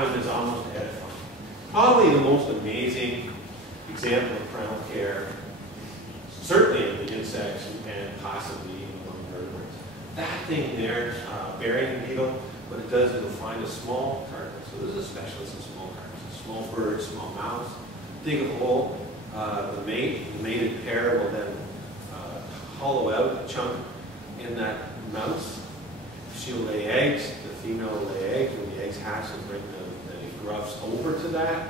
that one is almost edifying. Probably the most amazing example of parental care, certainly of the insects and possibly even among vertebrates. That thing there, burying beetle, what it does is it'll find a small carcass. So this is a specialist in small carcasses, small birds, small mouse. Dig a hole. The mated pair will then hollow out a chunk in that mouse. She'll lay eggs. The female will lay eggs. When the eggs hatch, they'll bring the grubs over to that,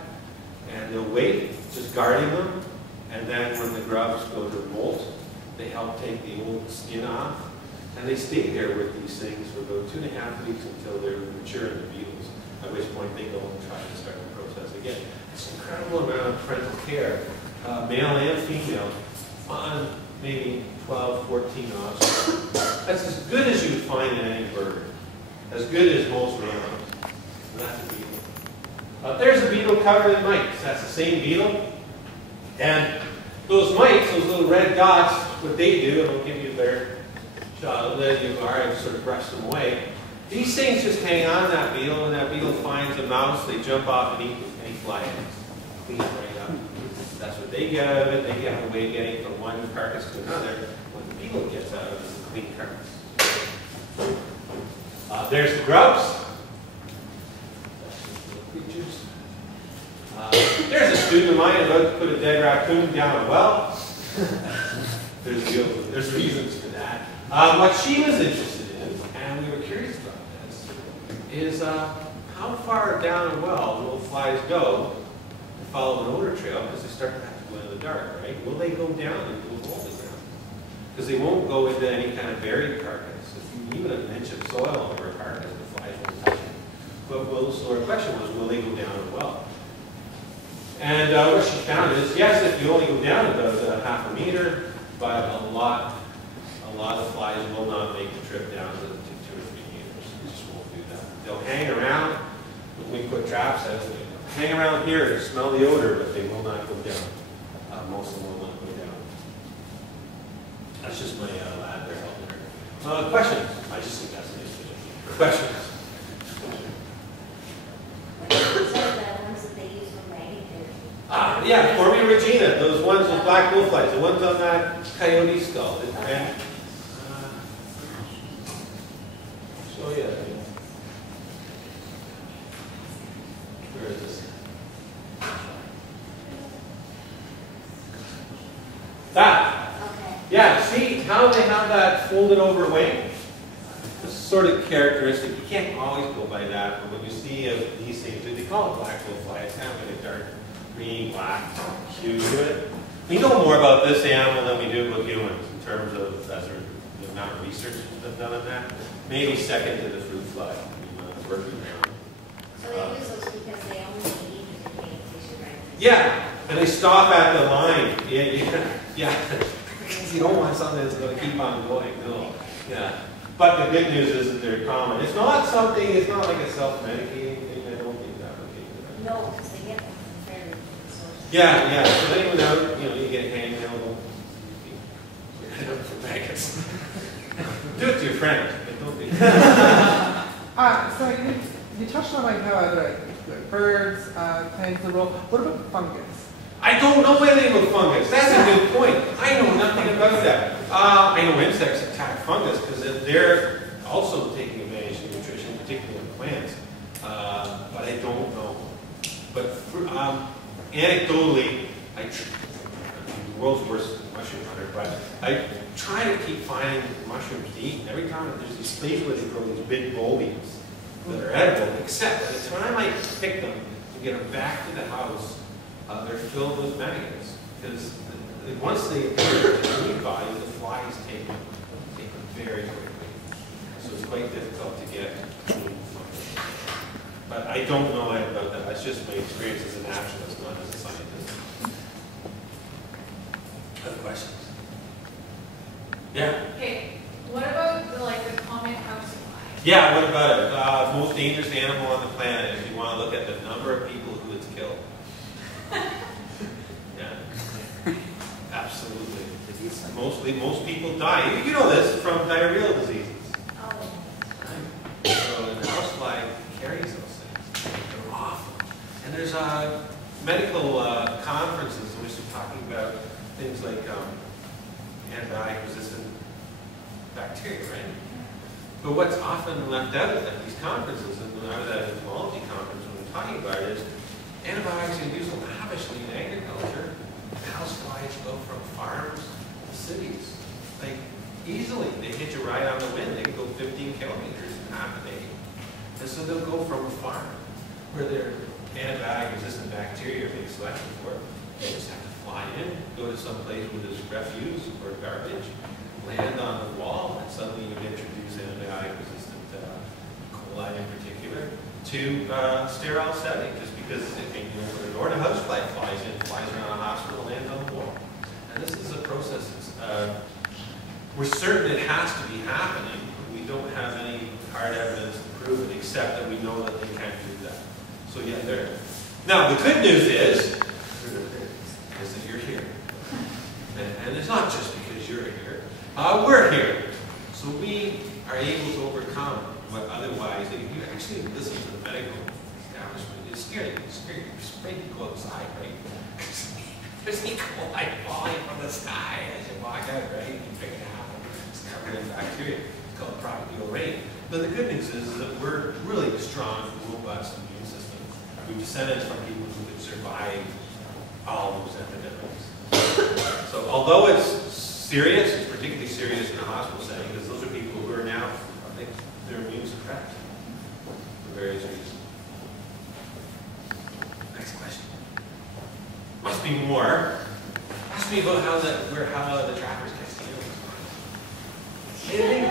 and they'll wait, just guarding them. And then when the grubs go to molt, they help take the old skin off, and they stay there with these things for about 2.5 weeks until they're mature in the beetles, at which point they go and try to start the process again. It's an incredible amount of parental care, male and female, on maybe 12, 14 offspring. That's as good as you would find in any bird, as good as most mammals. That's a beetle. There's a beetle covered in mites. That's the same beetle. And those mites, those little red dots, what they do, and I'll give you their shot, I've sort of brushed them away. These things just hang on that beetle, and that beetle finds a mouse, they jump off and eat any fly eggs. Clean it right up. That's what they get out of it. They get a way of getting from one carcass to another. What the beetle gets out of it is a clean carcass. There's the grubs. Creatures. There's a student of mine about to put a dead raccoon down a well. There's reasons for that. What she was interested in, and we were curious about this, is how far down a well will flies go to follow an odor trail, because they start to have to go in the dark, right? Will they go down into a hole in the ground? Because they won't go into any kind of buried carcass. If you leave an inch of soil over a carcass, the flies won't touch it. But so our question was, will they go down a well? And what she found is, yes, if you only go down about ½ a meter, but a lot of flies will not make the trip down to 2 or 3 meters. They just won't do that. They'll hang around. When we put traps out, they'll hang around here to smell the odor, but they will not go down. Most of them will not go down. That's just my lab there helping her. Questions? I just think that's an issue. Questions? Yeah, Formia regina, those ones with black bullflies, the ones on that coyote skull. And, show you. Where is this? That. Okay. Yeah, see how they have that folded over wing? This is sort of characteristic. You can't always go by that, but when you see these things, they call it black bullfly. It's kind of like a dark green, black hue to it. We know more about this animal than we do about humans in terms of the amount of research that's done on that. Maybe second to the fruit fly. Working around. So they use those because they only eat the decaying tissue, right? Yeah, and they stop at the line. Yeah. You don't want something that's going to keep on going. No. Yeah. But the good news is that they're common. It's not something. It's not like a self-medicating thing. I don't think that would be. No, because they get them from very good sources. Yeah. So then without, you get hangnail. For maggots. Do it to your friends, but don't be. So you touched on like how birds, plants, the role. What about fungus? I don't know anything about fungus. That's a good point. I know nothing about that. I know insects attack fungus because they're also taking advantage of nutrition, particularly in plants. But I don't know. But anecdotally, I'm the world's worst mushroom hunter, but I try to keep finding mushrooms to eat. And every time there's these places where they grow these big bulbs that are edible, except by the time I pick them and get them back to the house, they're filled with maggots. Because once they appear in the meat body, the flies take them very quickly. So it's quite difficult to get clean fungus. But I don't know about that. That's just my experience as a naturalist, not as a scientist. Other questions? Yeah? Okay, what about the common housefly? Yeah, what about it? Most dangerous animal on the planet, if you want to look at the number of people who it's killed. Yeah. Absolutely. Most people die. You know this from diarrheal diseases. Oh. So the housefly carries those things. They're there's medical conferences in which they're talking about things like antibiotic-resistant bacteria, right? But what's often left out of these conferences, and when I was at an entomology conference, when we're talking about it, is antibiotics are used lavishly in agriculture. Houseflies go from farms to cities, like easily. They hitch a ride on the wind. They can go 15 kilometers in half a day. And so they'll go from a farm where their antibiotic-resistant bacteria are being selected for. They just have to fly in, go to some place where there's refuse or garbage, land on the wall, and suddenly you introduce antibiotic-resistant coli in particular to sterile setting, just because it can go for the door, and a housefly flies in, flies around a hospital, lands on the wall. And this is a process that's, we're certain it has to be happening, but we don't have any hard evidence to prove it, except that we know that they can't do that. So yeah, there. Now, the good news is that you're here. And it's not just because you're here. We're here. So we are able to overcome what otherwise, if you actually listen to the medical establishment, it's scary. It's scary. You're afraid to go outside, right? There's E. coli falling from the sky as you walk out, right? You pick it up. It's covered in bacteria. It's called propagular rain. But the good news is that we're really strong, robust immune system. We descended from people who could survive all those epidemics. So although it's serious, it's particularly serious in a hospital setting, because those are people who are now, I think, their immune suppressed for various reasons. Next question. Must be more. Ask me about how the trappers Castillo was going. Anything?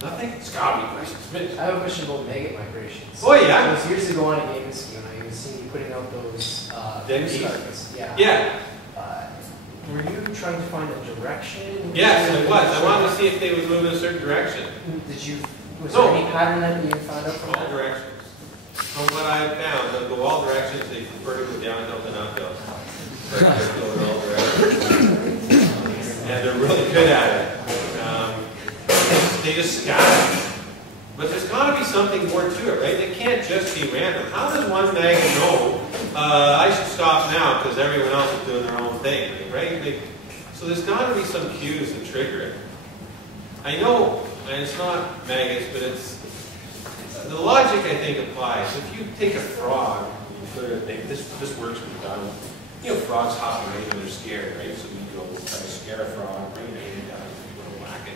Nothing? It's got to be questions. Mitch. I have a question about maggot migrations. Oh, yeah? It was years ago on a game scheme, I was seeing you putting out those carcass. Yeah. Yeah. Were you trying to find a direction? Yes, it was. I wanted to see if they would move in a certain direction. Was there any pattern that you found out from All that? directions. From what I've found, they'll go all directions. They prefer to go downhill than uphill. But they go in all directions. And they're really good at it. They just scatter. But there's got to be something more to it, right? They can't just be random. How does one maggot know, I should stop now because everyone else is doing their own thing, right? So there's got to be some cues that trigger it. I know, and it's not maggots, but it's the logic I think applies. If you take a frog, this works with done. You know, frogs hop away when they're scared, right? So you go try to scare a frog, bring it down, you want to whack it.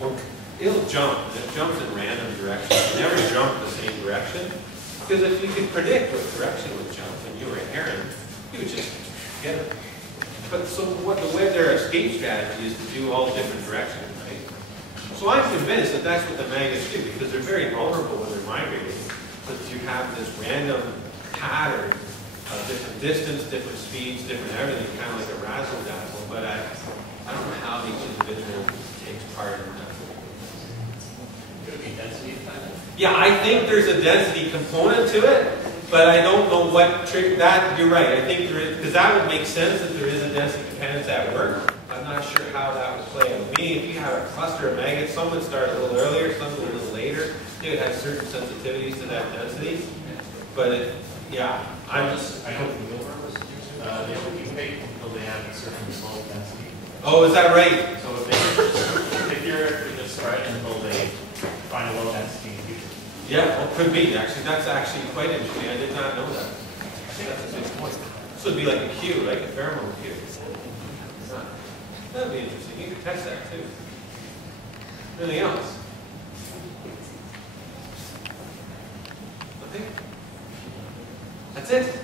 Well, it'll jump, and it jumps in random directions. It never jump the same direction. Because if you could predict what direction it would jump and you were a heron, you would just get it. But so the way their escape strategy is to do all different directions, right? So I'm convinced that that's what the maggots do, because they're very vulnerable when they're migrating. But you have this random pattern of different distance, different speeds, different everything, kind of like a razzle-dazzle. But I don't know how each individual takes part in that. Yeah, I think there's a density component to it, but I don't know what trigger that. You're right. I think there is, because that would make sense that there is a density dependence at work. I'm not sure how that would play out. Meaning, if you have a cluster of maggots, some would start a little earlier, some a little later. They would have certain sensitivities to that density. But yeah, I don't know. They only pay until they have a certain low density. Oh, is that right? So if you're in the spread until they find a low density in the future. Yeah, well, could be. Actually, that's actually quite interesting. I did not know that. I think that's a good point. So it'd be like a cue, like a pheromone cue. That'd be interesting. You could test that too. Anything else? Nothing? That's it.